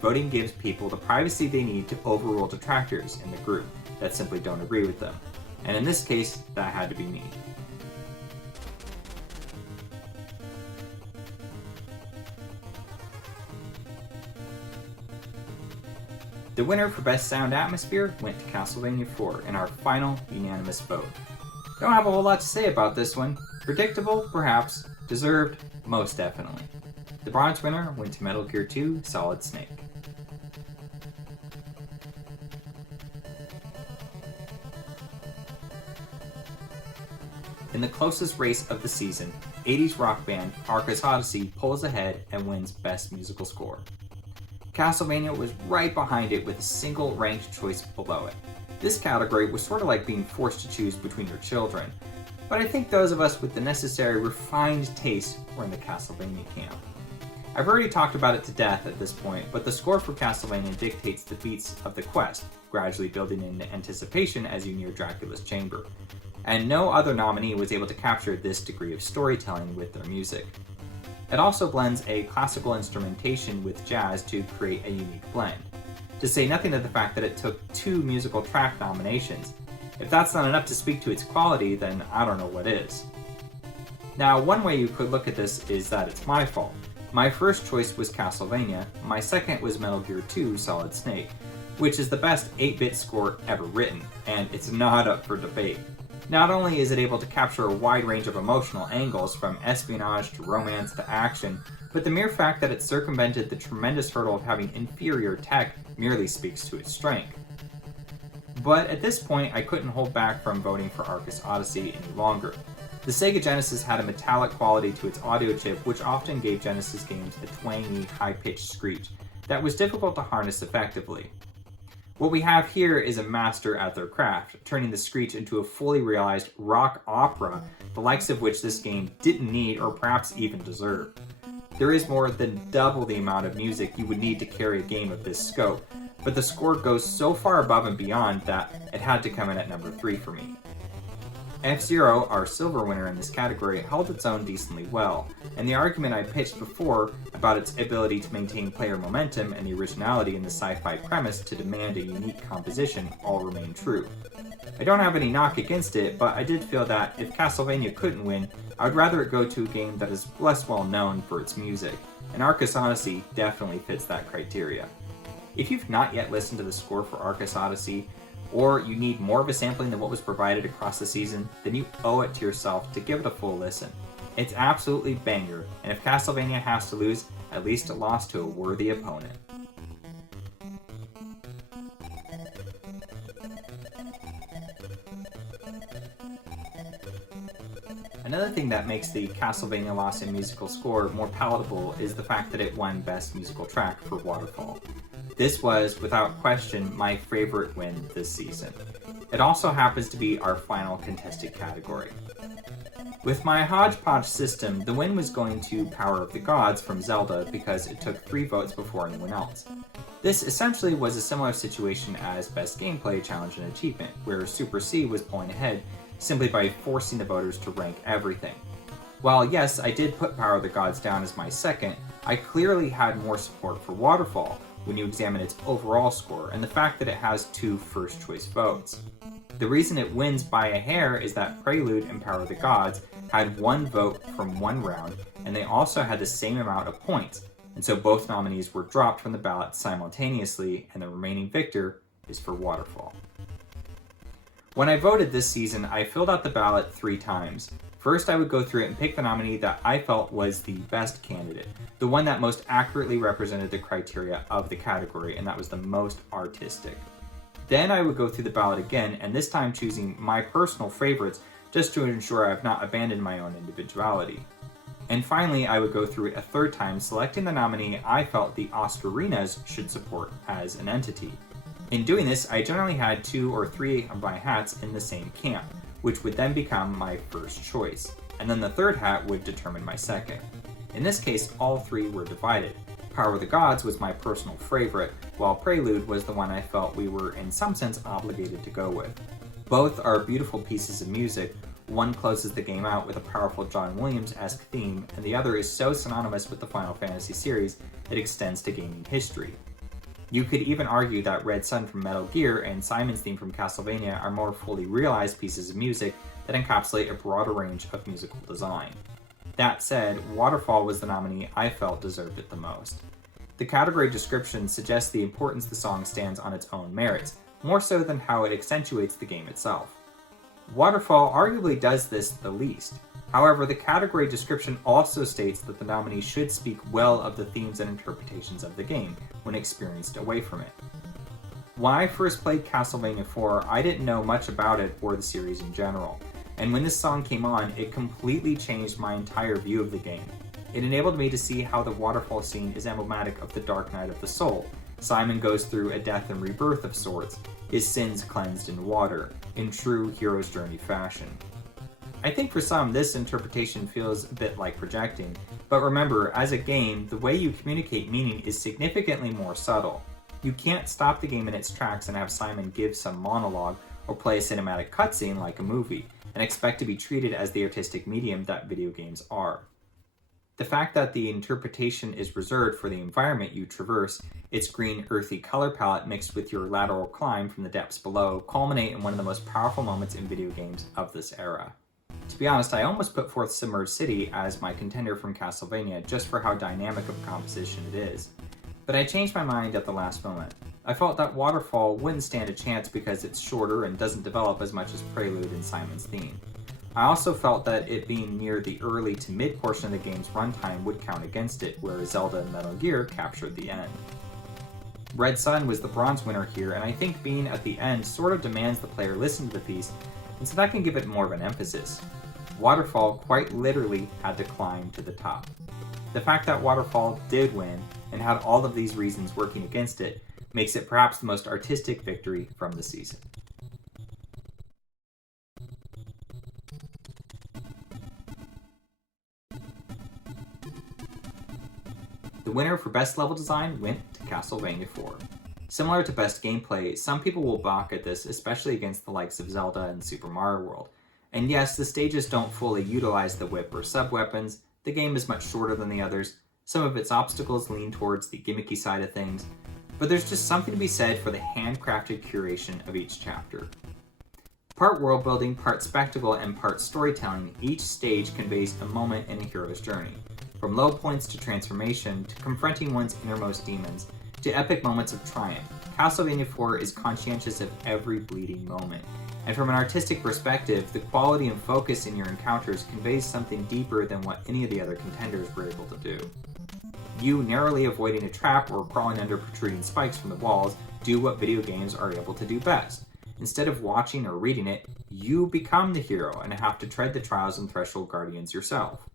Voting gives people the privacy they need to overrule detractors in the group that simply don't agree with them. And in this case, that had to be me. The winner for Best Sound Atmosphere went to Castlevania 4 in our final unanimous vote. Don't have a whole lot to say about this one. Predictable, perhaps. Deserved, most definitely. The bronze winner went to Metal Gear 2 Solid Snake. In the closest race of the season, 80s rock band Arcus Odyssey pulls ahead and wins Best Musical Score. Castlevania was right behind it with a single ranked choice below it. This category was sort of like being forced to choose between your children, but I think those of us with the necessary refined taste were in the Castlevania camp. I've already talked about it to death at this point, but the score for Castlevania dictates the beats of the quest, gradually building into anticipation as you near Dracula's chamber. And no other nominee was able to capture this degree of storytelling with their music. It also blends a classical instrumentation with jazz to create a unique blend. To say nothing of the fact that it took 2 musical track nominations. If that's not enough to speak to its quality, then I don't know what is. Now, one way you could look at this is that it's my fault. My first choice was Castlevania, my second was Metal Gear 2 Solid Snake, which is the best 8-bit score ever written, and it's not up for debate. Not only is it able to capture a wide range of emotional angles, from espionage to romance to action, but the mere fact that it circumvented the tremendous hurdle of having inferior tech merely speaks to its strength. But at this point, I couldn't hold back from voting for Arcus Odyssey any longer. The Sega Genesis had a metallic quality to its audio chip, which often gave Genesis games a twangy, high-pitched screech that was difficult to harness effectively. What we have here is a master at their craft, turning the screech into a fully realized rock opera, the likes of which this game didn't need or perhaps even deserve. There is more than double the amount of music you would need to carry a game of this scope, but the score goes so far above and beyond that it had to come in at number 3 for me. F-Zero, our silver winner in this category, held its own decently well, and the argument I pitched before about its ability to maintain player momentum and the originality in the sci-fi premise to demand a unique composition all remain true. I don't have any knock against it, but I did feel that if Castlevania couldn't win, I would rather it go to a game that is less well known for its music, and Arcus Odyssey definitely fits that criteria. If you've not yet listened to the score for Arcus Odyssey, or you need more of a sampling than what was provided across the season, then you owe it to yourself to give it a full listen. It's absolutely banger, and if Castlevania has to lose, at least it lost to a worthy opponent. Another thing that makes the Castlevania loss in musical score more palatable is the fact that it won Best Musical Track for Waterfall. This was, without question, my favorite win this season. It also happens to be our final contested category. With my hodgepodge system, the win was going to Power of the Gods from Zelda because it took 3 votes before anyone else. This essentially was a similar situation as Best Gameplay Challenge and Achievement, where Super C was pulling ahead simply by forcing the voters to rank everything. While yes, I did put Power of the Gods down as my second, I clearly had more support for Waterfall when you examine its overall score and the fact that it has 2 first choice votes. The reason it wins by a hair is that Prelude and Power of the Gods had 1 vote from 1 round, and they also had the same amount of points, and so both nominees were dropped from the ballot simultaneously, and the remaining victor is for Waterfall. When I voted this season, I filled out the ballot 3 times. First, I would go through it and pick the nominee that I felt was the best candidate, the one that most accurately represented the criteria of the category, and that was the most artistic. Then I would go through the ballot again, and this time choosing my personal favorites just to ensure I have not abandoned my own individuality. And finally, I would go through it a 3rd time, selecting the nominee I felt the Oscarinas should support as an entity. In doing this, I generally had 2 or 3 of my hats in the same camp, which would then become my first choice, and then the 3rd hat would determine my second. In this case, all 3 were divided. Power of the Gods was my personal favorite, while Prelude was the one I felt we were in some sense obligated to go with. Both are beautiful pieces of music. One closes the game out with a powerful John Williams-esque theme, and the other is so synonymous with the Final Fantasy series it extends to gaming history. You could even argue that Red Sun from Metal Gear and Simon's theme from Castlevania are more fully realized pieces of music that encapsulate a broader range of musical design. That said, Waterfall was the nominee I felt deserved it the most. The category description suggests the importance the song stands on its own merits, more so than how it accentuates the game itself. Waterfall arguably does this the least. However, the category description also states that the nominee should speak well of the themes and interpretations of the game when experienced away from it. When I first played Castlevania 4, I didn't know much about it or the series in general, and when this song came on, it completely changed my entire view of the game. It enabled me to see how the waterfall scene is emblematic of the dark night of the soul. Simon goes through a death and rebirth of sorts, his sins cleansed in water, in true hero's journey fashion. I think for some, this interpretation feels a bit like projecting, but remember, as a game, the way you communicate meaning is significantly more subtle. You can't stop the game in its tracks and have Simon give some monologue or play a cinematic cutscene like a movie, and expect to be treated as the artistic medium that video games are. The fact that the interpretation is reserved for the environment you traverse, its green, earthy color palette mixed with your lateral climb from the depths below, culminate in one of the most powerful moments in video games of this era. To be honest, I almost put forth Submerged City as my contender from Castlevania just for how dynamic of a composition it is. But I changed my mind at the last moment. I felt that Waterfall wouldn't stand a chance because it's shorter and doesn't develop as much as Prelude and Simon's theme. I also felt that it being near the early to mid portion of the game's runtime would count against it, whereas Zelda and Metal Gear captured the end. Red Sun was the bronze winner here, and I think being at the end sort of demands the player listen to the piece, and so that can give it more of an emphasis. Waterfall quite literally had to climb to the top. The fact that Waterfall did win, and had all of these reasons working against it, makes it perhaps the most artistic victory from the season. The winner for Best Level Design went to Castlevania 4. Similar to Best Gameplay, some people will balk at this, especially against the likes of Zelda and Super Mario World. And yes, the stages don't fully utilize the whip or sub-weapons, the game is much shorter than the others, some of its obstacles lean towards the gimmicky side of things, but there's just something to be said for the handcrafted curation of each chapter. Part world building, part spectacle, and part storytelling, each stage conveys a moment in a hero's journey. From low points to transformation, to confronting one's innermost demons, to epic moments of triumph, Castlevania 4 is conscientious of every bleeding moment. And from an artistic perspective, the quality and focus in your encounters conveys something deeper than what any of the other contenders were able to do. You narrowly avoiding a trap or crawling under protruding spikes from the walls do what video games are able to do best. Instead of watching or reading it, you become the hero and have to tread the trials and threshold guardians yourself.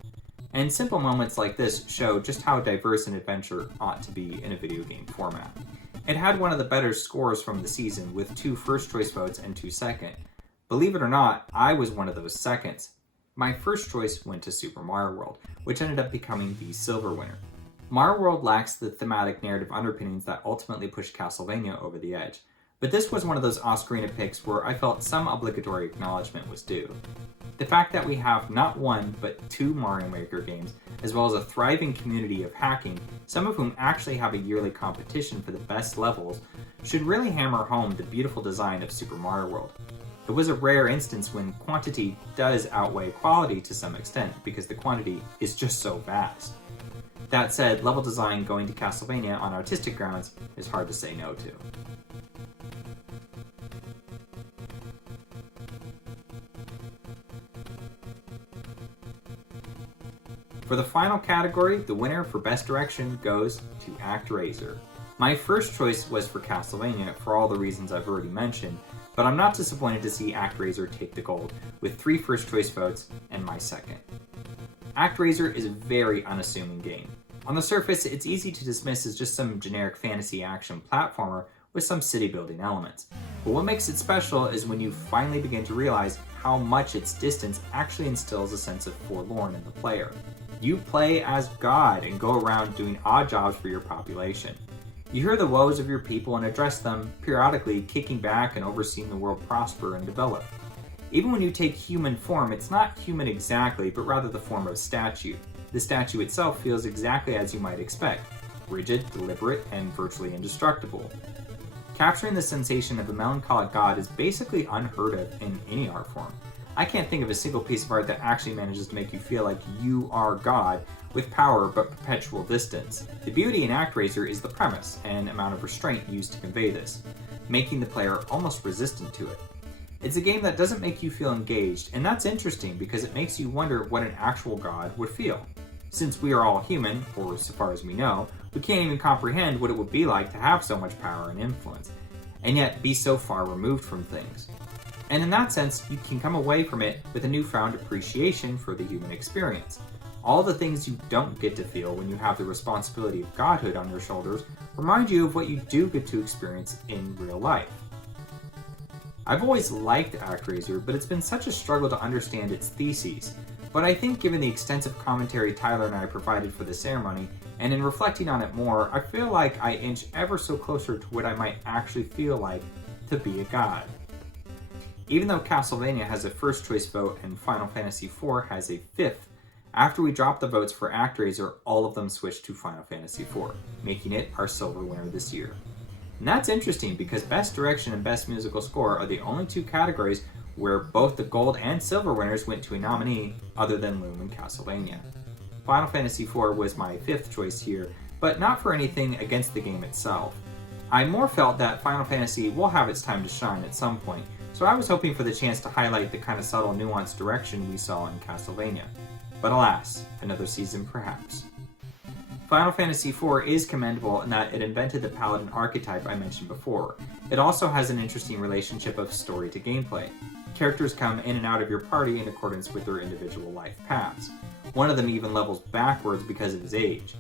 And simple moments like this show just how diverse an adventure ought to be in a video game format. It had one of the better scores from the season, with 2 first choice votes and 2 second. Believe it or not, I was one of those seconds. My first choice went to Super Mario World, which ended up becoming the silver winner. Mario World lacks the thematic narrative underpinnings that ultimately pushed Castlevania over the edge, but this was one of those Oscarina picks where I felt some obligatory acknowledgement was due. The fact that we have not one, but 2 Mario Maker games, as well as a thriving community of hacking, some of whom actually have a yearly competition for the best levels, should really hammer home the beautiful design of Super Mario World. It was a rare instance when quantity does outweigh quality to some extent, because the quantity is just so vast. That said, level design going to Castlevania on artistic grounds is hard to say no to. For the final category, the winner for Best Direction goes to ActRaiser. My first choice was for Castlevania for all the reasons I've already mentioned, but I'm not disappointed to see ActRaiser take the gold, with 3 first choice votes and my second. ActRaiser is a very unassuming game. On the surface, it's easy to dismiss as just some generic fantasy action platformer with some city building elements. But what makes it special is when you finally begin to realize how much its distance actually instills a sense of forlorn in the player. You play as God and go around doing odd jobs for your population. You hear the woes of your people and address them, periodically kicking back and overseeing the world prosper and develop. Even when you take human form, it's not human exactly, but rather the form of statue. The statue itself feels exactly as you might expect, rigid, deliberate, and virtually indestructible. Capturing the sensation of a melancholic god is basically unheard of in any art form. I can't think of a single piece of art that actually manages to make you feel like you are God, with power but perpetual distance. The beauty in ActRaiser is the premise and amount of restraint used to convey this, making the player almost resistant to it. It's a game that doesn't make you feel engaged, and that's interesting because it makes you wonder what an actual god would feel. Since we are all human, or so far as we know, we can't even comprehend what it would be like to have so much power and influence, and yet be so far removed from things. And in that sense, you can come away from it with a newfound appreciation for the human experience. All the things you don't get to feel when you have the responsibility of godhood on your shoulders remind you of what you do get to experience in real life. I've always liked ActRaiser, but it's been such a struggle to understand its theses. But I think given the extensive commentary Tyler and I provided for the ceremony, and in reflecting on it more, I feel like I inch ever so closer to what I might actually feel like to be a god. Even though Castlevania has a first choice vote and Final Fantasy IV has a 5th, after we dropped the votes for ActRaiser, all of them switched to Final Fantasy IV, making it our silver winner this year. And that's interesting because Best Direction and Best Musical Score are the only 2 categories where both the gold and silver winners went to a nominee other than Loom and Castlevania. Final Fantasy IV was my 5th choice here, but not for anything against the game itself. I more felt that Final Fantasy will have its time to shine at some point, so I was hoping for the chance to highlight the kind of subtle, nuanced direction we saw in Castlevania. But alas, another season perhaps. Final Fantasy IV is commendable in that it invented the paladin archetype I mentioned before. It also has an interesting relationship of story to gameplay. Characters come in and out of your party in accordance with their individual life paths. One of them even levels backwards because of his age.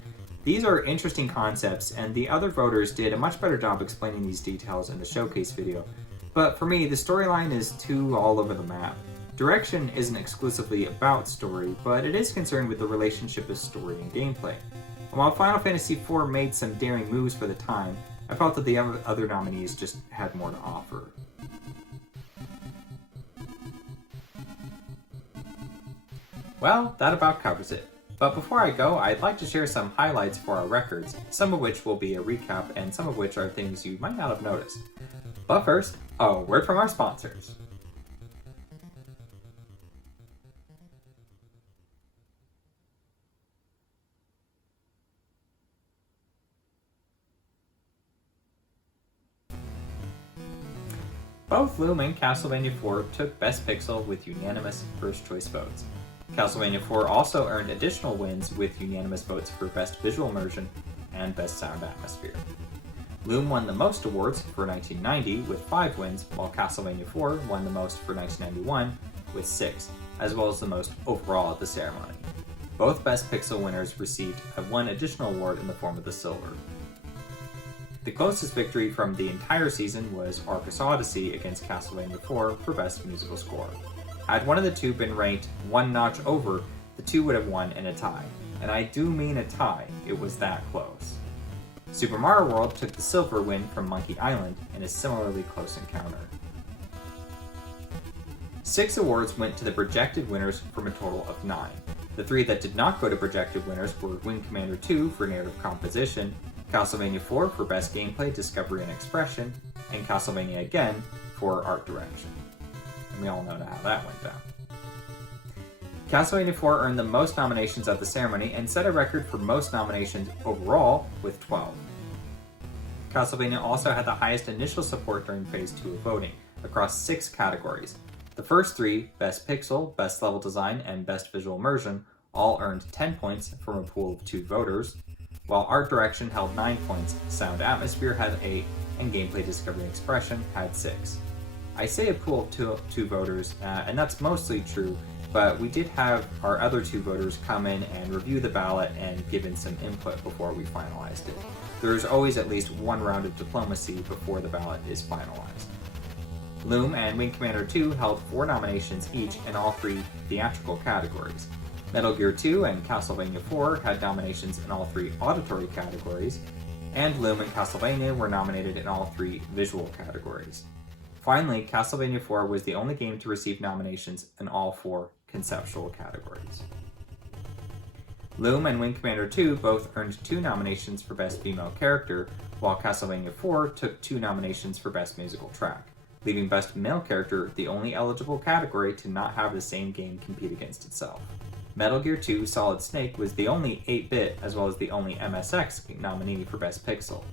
These are interesting concepts, and the other voters did a much better job explaining these details in the showcase video, but for me, the storyline is too all over the map. Direction isn't exclusively about story, but it is concerned with the relationship of story and gameplay. And while Final Fantasy IV made some daring moves for the time, I felt that the other nominees just had more to offer. Well, that about covers it. But before I go, I'd like to share some highlights for our records, some of which will be a recap and some of which are things you might not have noticed. But first, a word from our sponsors. Both Loom and Castlevania IV took Best Pixel with unanimous first choice votes. Castlevania IV also earned additional wins with unanimous votes for Best Visual Immersion and Best Sound Atmosphere. Loom won the most awards for 1990 with 5 wins, while Castlevania IV won the most for 1991 with 6, as well as the most overall at the ceremony. Both Best Pixel winners received one additional award in the form of the Silver. The closest victory from the entire season was Arcus Odyssey against Castlevania IV for Best Musical Score. Had one of the two been ranked one notch over, the two would have won in a tie. And I do mean a tie, it was that close. Super Mario World took the silver win from Monkey Island in a similarly close encounter. 6 awards went to the projected winners from a total of 9. The 3 that did not go to projected winners were Wing Commander 2 for narrative composition, Castlevania IV for Best Gameplay, Discovery, and Expression, and Castlevania again for Art Direction. And we all know how that went down. Castlevania IV earned the most nominations at the ceremony and set a record for most nominations overall with 12. Castlevania also had the highest initial support during Phase 2 of voting, across 6 categories. The first 3, Best Pixel, Best Level Design, and Best Visual Immersion, all earned 10 points from a pool of 2 voters, while Art Direction held 9 points, Sound Atmosphere had 8, and Gameplay Discovery and Expression had 6. I say a pool of 2 voters, and that's mostly true, but we did have our other 2 voters come in and review the ballot and give in some input before we finalized it. There's always at least one round of diplomacy before the ballot is finalized. Loom and Wing Commander 2 held 4 nominations each in all 3 theatrical categories. Metal Gear 2 and Castlevania 4 had nominations in all 3 auditory categories, and Loom and Castlevania were nominated in all 3 visual categories. Finally, Castlevania 4 was the only game to receive nominations in all 4 conceptual categories. Loom and Wing Commander 2 both earned 2 nominations for Best Female Character, while Castlevania 4 took 2 nominations for Best Musical Track, leaving Best Male Character the only eligible category to not have the same game compete against itself. Metal Gear 2 Solid Snake was the only 8-bit as well as the only MSX nominee for Best Pixel.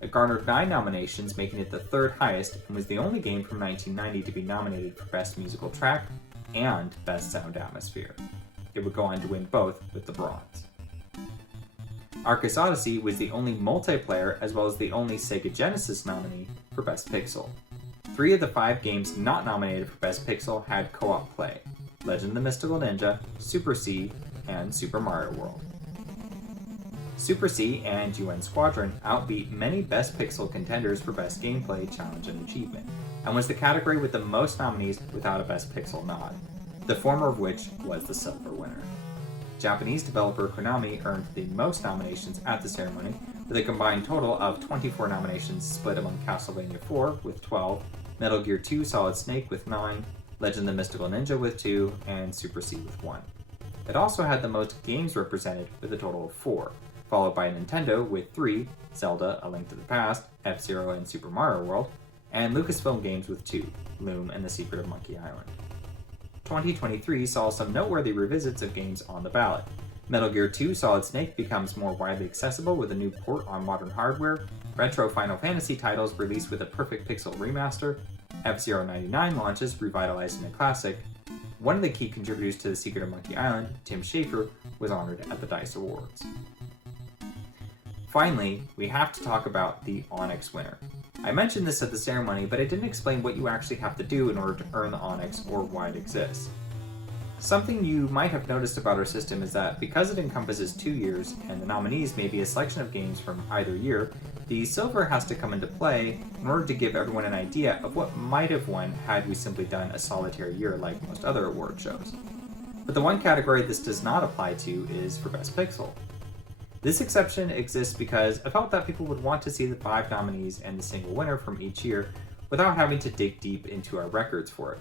It garnered 9 nominations, making it the 3rd highest, and was the only game from 1990 to be nominated for Best Musical Track and Best Sound Atmosphere. It would go on to win both with the bronze. Arcus Odyssey was the only multiplayer as well as the only Sega Genesis nominee for Best Pixel. 3 of the 5 games not nominated for Best Pixel had co-op play: Legend of the Mystical Ninja, Super C, and Super Mario World. Super C and UN Squadron outbeat many Best Pixel contenders for Best Gameplay, Challenge, and Achievement, and was the category with the most nominees without a Best Pixel nod, the former of which was the silver winner. Japanese developer Konami earned the most nominations at the ceremony, with a combined total of 24 nominations split among Castlevania 4 with 12, Metal Gear 2 Solid Snake with 9, Legend of the Mystical Ninja with 2, and Super C with 1. It also had the most games represented with a total of 4, followed by Nintendo with 3, Zelda, A Link to the Past, F-Zero, and Super Mario World, and Lucasfilm Games with 2, Loom and The Secret of Monkey Island. 2023 saw some noteworthy revisits of games on the ballot. Metal Gear 2 Solid Snake becomes more widely accessible with a new port on modern hardware, retro Final Fantasy titles released with a perfect pixel remaster, F-Zero 99 launches revitalized in a classic. One of the key contributors to The Secret of Monkey Island, Tim Schafer, was honored at the DICE Awards. Finally, we have to talk about the Onyx winner. I mentioned this at the ceremony, but I didn't explain what you actually have to do in order to earn the Onyx or why it exists. Something you might have noticed about our system is that because it encompasses 2 years, and the nominees may be a selection of games from either year, the silver has to come into play in order to give everyone an idea of what might have won had we simply done a solitary year like most other award shows. But the one category this does not apply to is for Best Pixel. This exception exists because I felt that people would want to see the 5 nominees and the single winner from each year without having to dig deep into our records for it.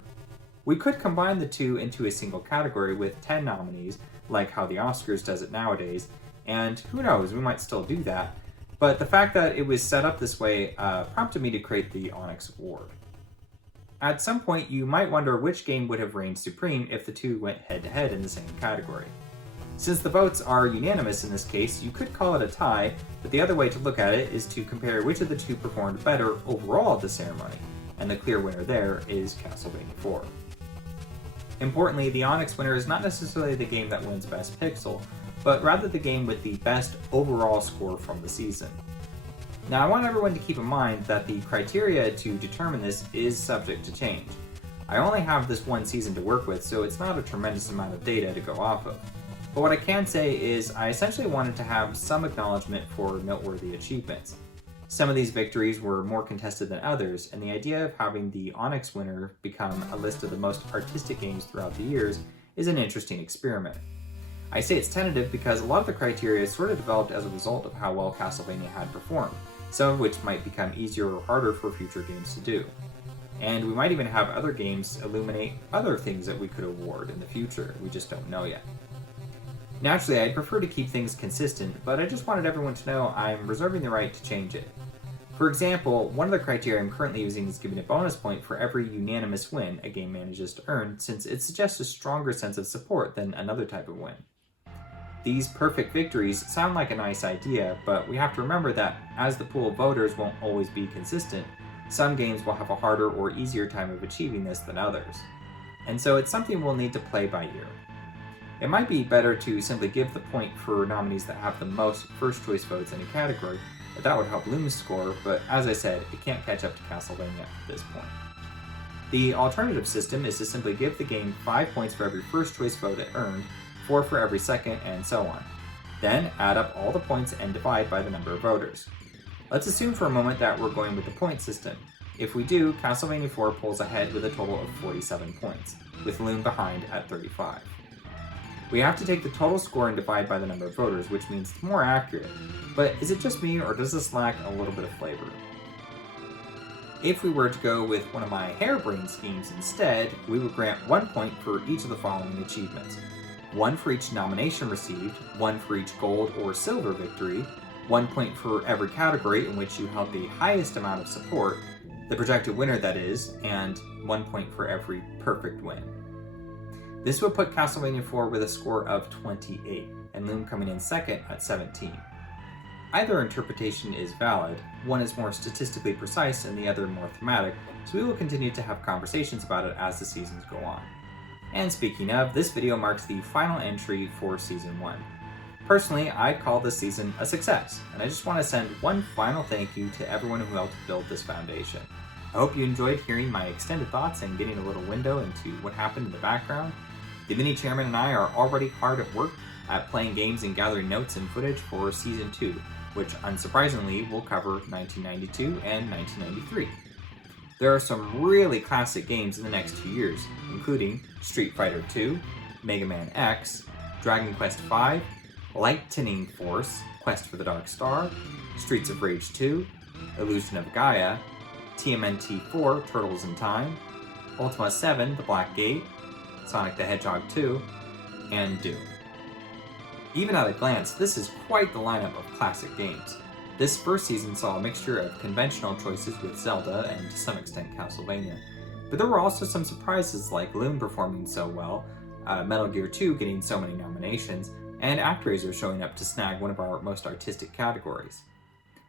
We could combine the two into a single category with 10 nominees, like how the Oscars does it nowadays, and who knows, we might still do that, but the fact that it was set up this way prompted me to create the Onyx Award. At some point, you might wonder which game would have reigned supreme if the two went head-to-head in the same category. Since the votes are unanimous in this case, you could call it a tie, but the other way to look at it is to compare which of the two performed better overall at the ceremony, and the clear winner there is Castlevania 4. Importantly, the Onyx winner is not necessarily the game that wins Best Pixel, but rather the game with the best overall score from the season. Now, I want everyone to keep in mind that the criteria to determine this is subject to change. I only have this one season to work with, so it's not a tremendous amount of data to go off of. But what I can say is I essentially wanted to have some acknowledgement for noteworthy achievements. Some of these victories were more contested than others, and the idea of having the Onyx winner become a list of the most artistic games throughout the years is an interesting experiment. I say it's tentative because a lot of the criteria sort of developed as a result of how well Castlevania had performed, some of which might become easier or harder for future games to do. And we might even have other games illuminate other things that we could award in the future, we just don't know yet. Naturally, I'd prefer to keep things consistent, but I just wanted everyone to know I'm reserving the right to change it. For example, one of the criteria I'm currently using is giving a bonus point for every unanimous win a game manages to earn, since it suggests a stronger sense of support than another type of win. These perfect victories sound like a nice idea, but we have to remember that as the pool of voters won't always be consistent, some games will have a harder or easier time of achieving this than others. And so it's something we'll need to play by ear. It might be better to simply give the point for nominees that have the most first choice votes in a category, but that would help Loom's score, but as I said, it can't catch up to Castlevania at this point. The alternative system is to simply give the game 5 points for every first choice vote it earned, 4 for every second, and so on. Then add up all the points and divide by the number of voters. Let's assume for a moment that we're going with the point system. If we do, Castlevania 4 pulls ahead with a total of 47 points, with Loom behind at 35. We have to take the total score and divide by the number of voters, which means it's more accurate. But is it just me, or does this lack a little bit of flavor? If we were to go with one of my harebrained schemes instead, we would grant 1 point for each of the following achievements. 1 for each nomination received, 1 for each gold or silver victory, 1 point for every category in which you held the highest amount of support, the projected winner that is, and 1 point for every perfect win. This would put Castlevania 4 with a score of 28, and Loom coming in second at 17. Either interpretation is valid, one is more statistically precise and the other more thematic, so we will continue to have conversations about it as the seasons go on. And speaking of, this video marks the final entry for Season 1. Personally, I call this season a success, and I just want to send one final thank you to everyone who helped build this foundation. I hope you enjoyed hearing my extended thoughts and getting a little window into what happened in the background. The mini-chairman and I are already hard at work at playing games and gathering notes and footage for Season 2, which unsurprisingly will cover 1992 and 1993. There are some really classic games in the next 2 years, including Street Fighter II, Mega Man X, Dragon Quest V, Lightning Force, Quest for the Dark Star, Streets of Rage 2, Illusion of Gaia, TMNT 4, Turtles in Time, Ultima 7, The Black Gate, Sonic the Hedgehog 2, and Doom. Even at a glance, this is quite the lineup of classic games. This first season saw a mixture of conventional choices with Zelda and to some extent Castlevania, but there were also some surprises like Loom performing so well, Metal Gear 2 getting so many nominations, and ActRaiser showing up to snag one of our most artistic categories.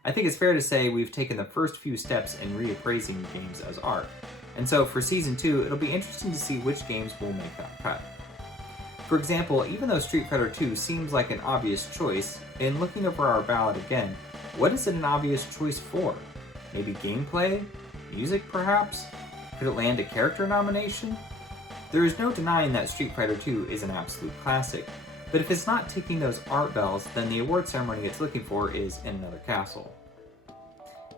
I think it's fair to say we've taken the first few steps in reappraising games as art, and so for Season 2 it'll be interesting to see which games will make that cut. For example, even though Street Fighter II seems like an obvious choice, in looking over our ballot again, What is it an obvious choice for? Maybe gameplay? Music, perhaps? Could it land a character nomination? There is no denying that Street Fighter II is an absolute classic, but if it's not taking those art bells, then the award ceremony it's looking for is in another castle.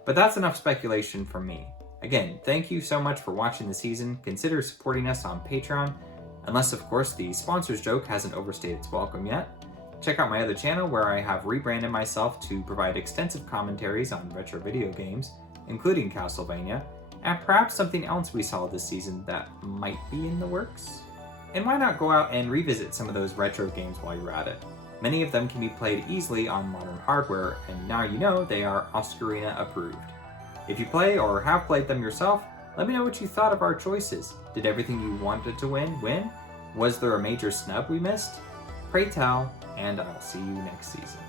But that's enough speculation from me. Again, thank you so much for watching the season. Consider supporting us on Patreon, unless of course the sponsors joke hasn't overstayed its welcome yet. Check out my other channel where I have rebranded myself to provide extensive commentaries on retro video games, including Castlevania, and perhaps something else we saw this season that might be in the works. And why not go out and revisit some of those retro games while you're at it? Many of them can be played easily on modern hardware, and now you know they are Oscarina approved. If you play or have played them yourself, let me know what you thought of our choices. Did everything you wanted to win? Was there a major snub we missed? Pray tell, and I'll see you next season.